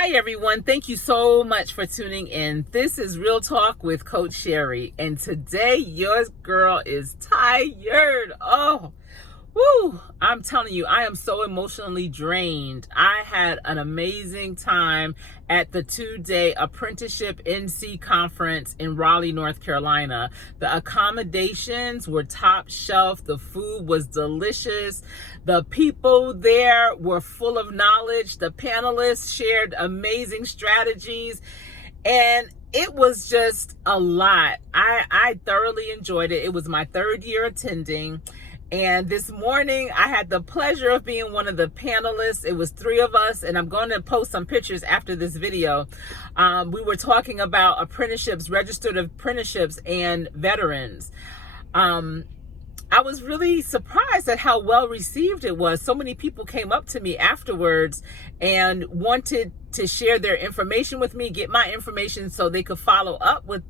Hi, everyone. Thank you so much for tuning in. This is Real Talk with Coach Sherri, and today your girl is tired. Oh, woo. I'm telling you, I am so emotionally drained. I had an amazing time at the 2-day apprenticeship NC conference in Raleigh, North Carolina. The accommodations were top shelf. The food was delicious. The people there were full of knowledge. The panelists shared amazing strategies. And it was just a lot. I thoroughly enjoyed it. It was my third year attending. And this morning, I had the pleasure of being one of the panelists. It was 3 of us, and I'm going to post some pictures after this video. We were talking about apprenticeships, registered apprenticeships, and veterans. I was really surprised at how well received it was. So many people came up to me afterwards and wanted to share their information with me, get my information so they could follow up with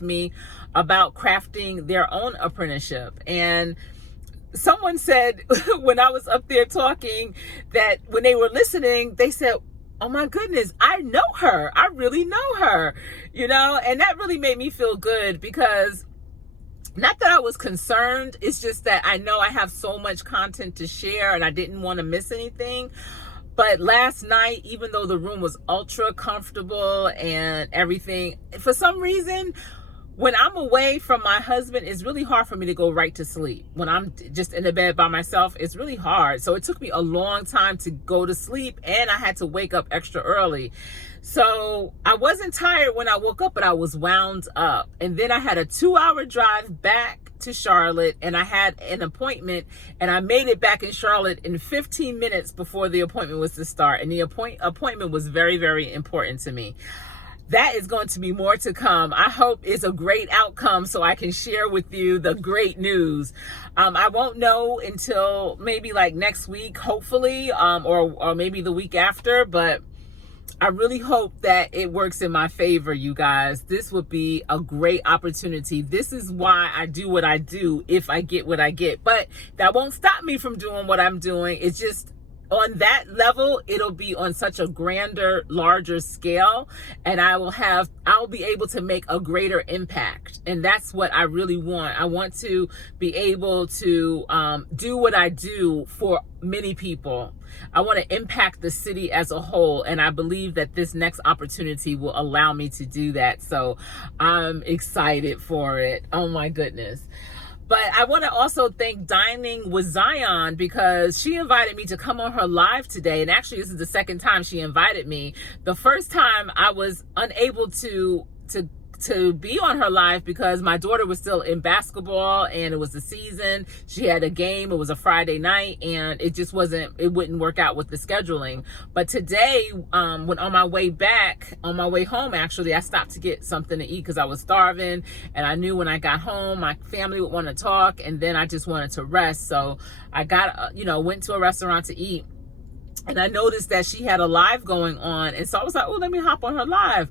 me about crafting their own apprenticeship. And someone said when I was up there talking that when they were listening, they said, "Oh my goodness, I know her. I really know her." And that really made me feel good, because not that I was concerned, it's just that I know I have so much content to share and I didn't want to miss anything. But last night, even though the room was ultra comfortable and everything, for some reason, when I'm away from my husband, it's really hard for me to go right to sleep. When I'm just in the bed by myself, it's really hard. So it took me a long time to go to sleep, and I had to wake up extra early. So I wasn't tired when I woke up, but I was wound up. And then I had a 2-hour drive back to Charlotte, and I had an appointment, and I made it back in Charlotte in 15 minutes before the appointment was to start. And the appointment was very, very important to me. That is going to be more to come. I hope it's a great outcome so I can share with you the great news. I won't know until maybe like next week, hopefully, or maybe the week after, but I really hope that it works in my favor, you guys. This would be a great opportunity. This is why I do what I do, if I get what I get. But that won't stop me from doing what I'm doing. It's just on that level, it'll be on such a grander, larger scale, and I'll be able to make a greater impact. And that's what I really want. I want to be able to do what I do for many people. I want to impact the city as a whole, and I believe that this next opportunity will allow me to do that. So I'm excited for it. Oh my goodness. But I want to also thank Dining with Zion, because she invited me to come on her live today. And actually, this is the second time she invited me. The first time I was unable to be on her live because my daughter was still in basketball and it was the season. She had a game. It was a Friday night, and it wouldn't work out with the scheduling. But today, when on my way home, actually, I stopped to get something to eat because I was starving, and I knew when I got home, my family would want to talk, and then I just wanted to rest. So I went to a restaurant to eat. And I noticed that she had a live going on. And so I was like, oh, let me hop on her live.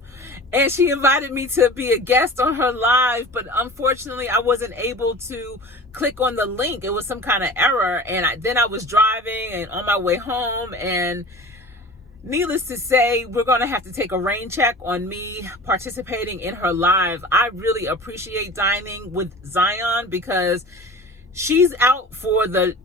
And she invited me to be a guest on her live. But unfortunately, I wasn't able to click on the link. It was some kind of error. And then I was driving and on my way home. And needless to say, we're going to have to take a rain check on me participating in her live. I really appreciate Dining with Zion, because she's out for the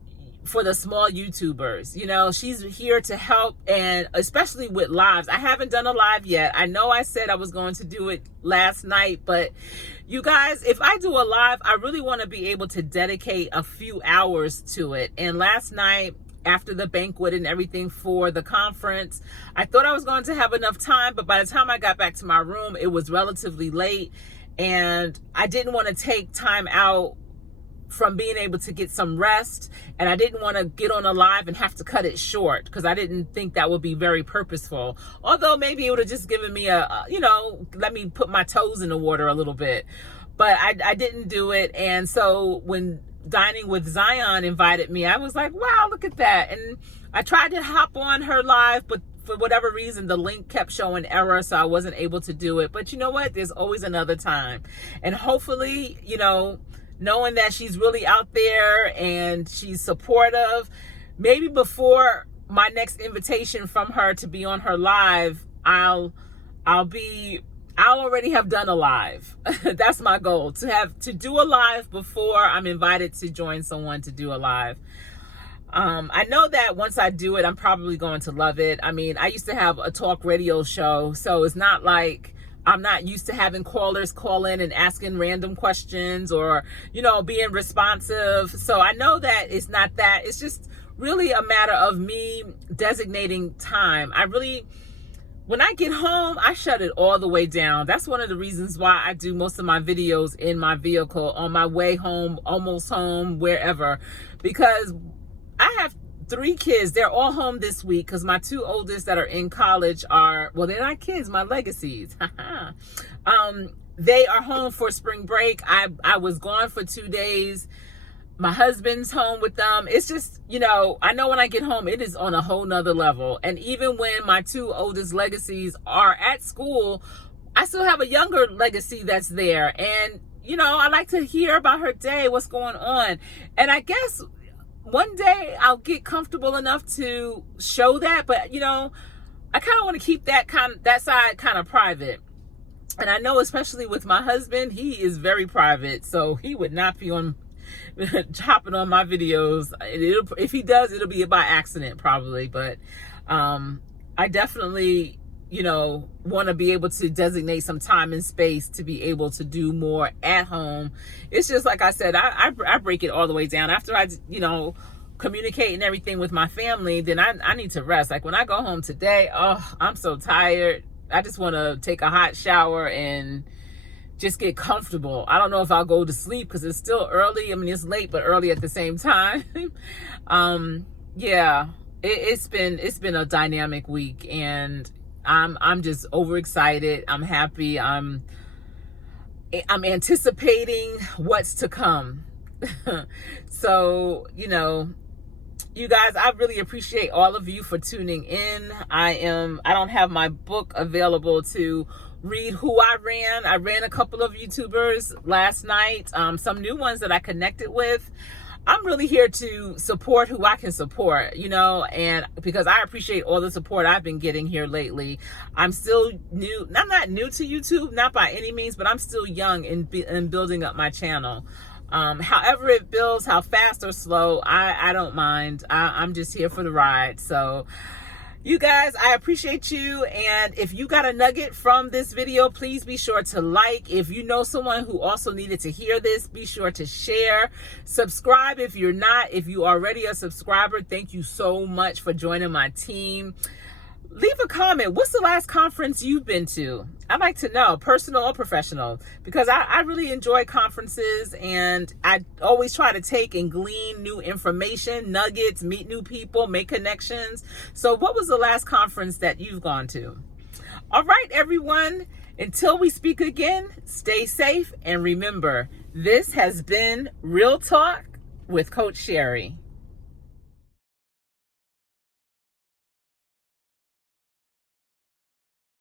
small YouTubers. She's here to help, and especially with lives. I haven't done a live yet. I know I said I was going to do it last night, but you guys, if I do a live, I really want to be able to dedicate a few hours to it. And last night, after the banquet and everything for the conference, I thought I was going to have enough time, but by the time I got back to my room, it was relatively late, and I didn't want to take time out from being able to get some rest, and I didn't want to get on a live and have to cut it short, because I didn't think that would be very purposeful. Although maybe it would have just given me let me put my toes in the water a little bit. But I didn't do it. And so when Dining with Zion invited me, I was like, wow, look at that. And I tried to hop on her live, but for whatever reason, the link kept showing error, so I wasn't able to do it. But you know what? There's always another time. And hopefully, knowing that she's really out there and she's supportive, maybe before my next invitation from her to be on her live, I'll already have done a live. That's my goal, to do a live before I'm invited to join someone to do a live. I know that once I do it, I'm probably going to love it. I mean, I used to have a talk radio show, so it's not like I'm not used to having callers call in and asking random questions or, being responsive. So I know that it's not that. It's just really a matter of me designating time. When I get home, I shut it all the way down. That's one of the reasons why I do most of my videos in my vehicle, on my way home, almost home, wherever, because I have 3 kids. They're all home this week because my 2 oldest that are in college they're not kids, my legacies. They are home for spring break. I was gone for 2 days. My husband's home with them. It's just, I know when I get home, it is on a whole nother level. And even when my 2 oldest legacies are at school, I still have a younger legacy that's there. And, I like to hear about her day, what's going on. And I guess one day I'll get comfortable enough to show that, but I kind of want to keep that side kind of private. And I know, especially with my husband, he is very private, so he would not be hopping on my videos. If he does, it'll be by accident probably, but I definitely want to be able to designate some time and space to be able to do more at home. It's just like I said, I break it all the way down. After I communicate and everything with my family, then I need to rest. Like when I go home today, I'm so tired. I just want to take a hot shower and just get comfortable. I don't know if I'll go to sleep because it's still early. I mean, it's late, but early at the same time. It's been a dynamic week, and I'm just overexcited. I'm happy. I'm anticipating what's to come. So, you guys, I really appreciate all of you for tuning in. I don't have my book available to read who I ran. I ran a couple of YouTubers last night, some new ones that I connected with. I'm really here to support who I can support, and because I appreciate all the support I've been getting here lately. I'm still new. I'm not new to YouTube, not by any means, but I'm still young in building up my channel. However it builds, how fast or slow, I don't mind. I'm just here for the ride. So you guys, I appreciate you. And if you got a nugget from this video, please be sure to like. If you know someone who also needed to hear this, be sure to share. Subscribe if you're not. If you already a subscriber, thank you so much for joining my team. Leave a comment. What's the last conference you've been to? I'd like to know, personal or professional, because I really enjoy conferences, and I always try to take and glean new information, nuggets, meet new people, make connections. So what was the last conference that you've gone to? All right, everyone. Until we speak again, stay safe. And remember, this has been Real Talk with Coach Sherri.